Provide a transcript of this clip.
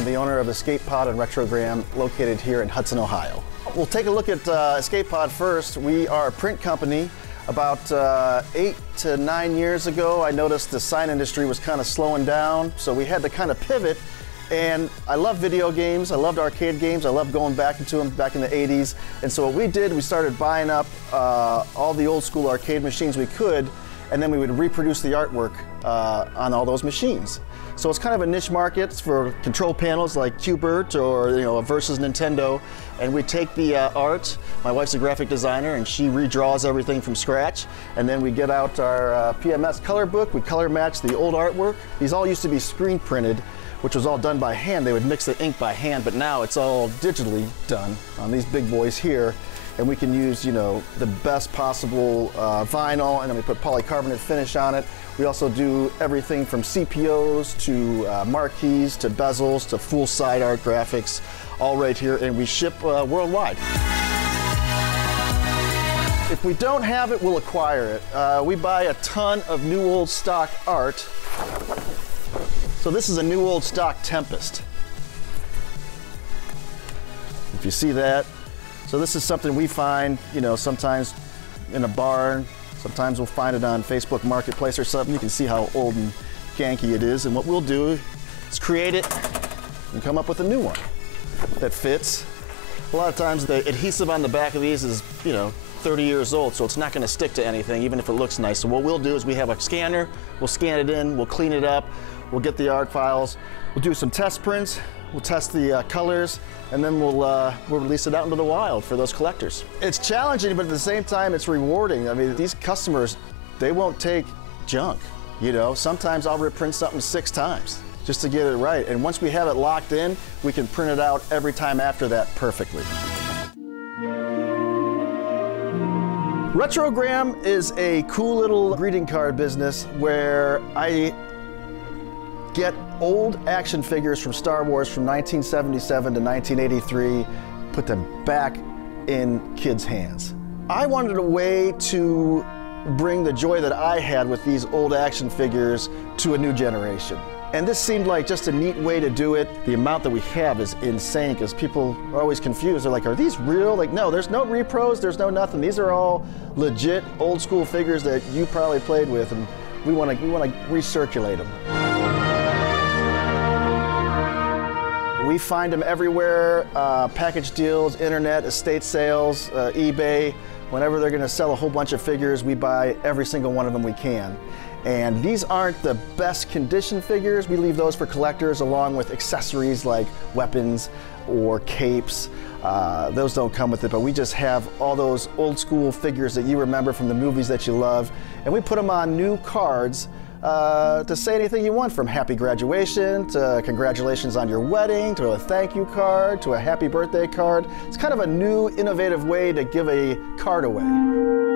I'm the owner of Escape Pod and Retrogram, located here in Hudson, Ohio. We'll take a look at Escape Pod first. We are a print company. About 8 to 9 years ago, I noticed the sign industry was kind of slowing down, so we had to kind of pivot. And I love video games, I loved arcade games, I loved going back into them back in the 80s. And so what we did, we started buying up all the old school arcade machines we could, and then we would reproduce the artwork on all those machines. So it's kind of a niche market for control panels like Q*bert or versus Nintendo, and we take the art. My wife's a graphic designer, and she redraws everything from scratch. And then we get out our PMS color book. We color match the old artwork. These all used to be screen printed, which was all done by hand. They would mix the ink by hand, but now it's all digitally done on these big boys here. And we can use, the best possible vinyl, and then we put polycarbonate finish on it. We also do everything from CPOs to marquees to bezels to full side art graphics, all right here, and we ship worldwide. If we don't have it, we'll acquire it. We buy a ton of new old stock art. So this is a new old stock Tempest. If you see that. So this is something we find, sometimes in a barn. Sometimes we'll find it on Facebook Marketplace or something. You can see how old and ganky it is. And what we'll do is create it and come up with a new one that fits. A lot of times the adhesive on the back of these is, 30 years old, so it's not going to stick to anything, even if it looks nice. So what we'll do is we have a scanner, we'll scan it in, we'll clean it up, we'll get the art files, we'll do some test prints, we'll test the colors, and then we'll release it out into the wild for those collectors. It's challenging, but at the same time, it's rewarding. I mean, these customers, they won't take junk, Sometimes I'll reprint something 6 times just to get it right. And once we have it locked in, we can print it out every time after that perfectly. Retrogram is a cool little greeting card business where I get old action figures from Star Wars from 1977 to 1983, put them back in kids' hands. I wanted a way to bring the joy that I had with these old action figures to a new generation. And this seemed like just a neat way to do it. The amount that we have is insane because people are always confused. They're like, are these real? Like, no, there's no repros, there's no nothing. These are all legit old school figures that you probably played with, and we want to recirculate them. We find them everywhere, package deals, internet, estate sales, eBay. Whenever they're going to sell a whole bunch of figures, we buy every single one of them we can. And these aren't the best condition figures. We leave those for collectors along with accessories like weapons or capes. Those don't come with it, but we just have all those old school figures that you remember from the movies that you love, and we put them on new cards to say anything you want, from happy graduation to congratulations on your wedding to a thank you card to a happy birthday card. It's kind of a new, innovative way to give a card away.